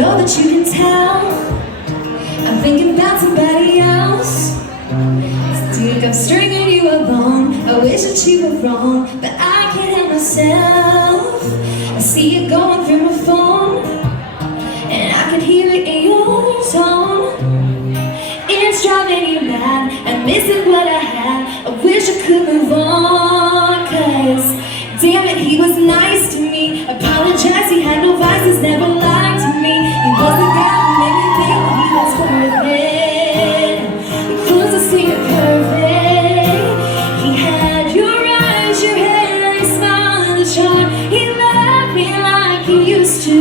know that you can tell I'm thinking about somebody else. Think I'm stringing you along. I wish that you were wrong, but I can't help myself. I see it going through my phone, and I can hear it in your tone. It's driving you mad. I'm missing what I had. I wish I could move on, 'cause damn it, he was nice to me. Apologize, he had no vices, never lied to me. He was the guy who made me think that he was worth it. The closest to you perfect. He had your eyes, your hair, his smile, and the charm. He loved me like he used to.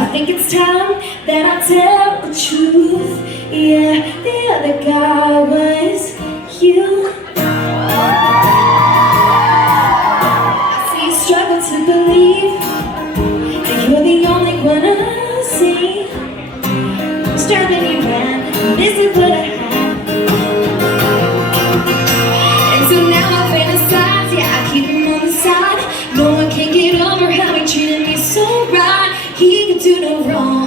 I think it's time that I tell the truth. Yeah, the other guy was you. I see you struggle to believe that you're the only one I see. It's driving you mad, this is what I had. And so now I fantasize, yeah, I keep him on the side. No one can get over how he treated me so right. He could do no wrong.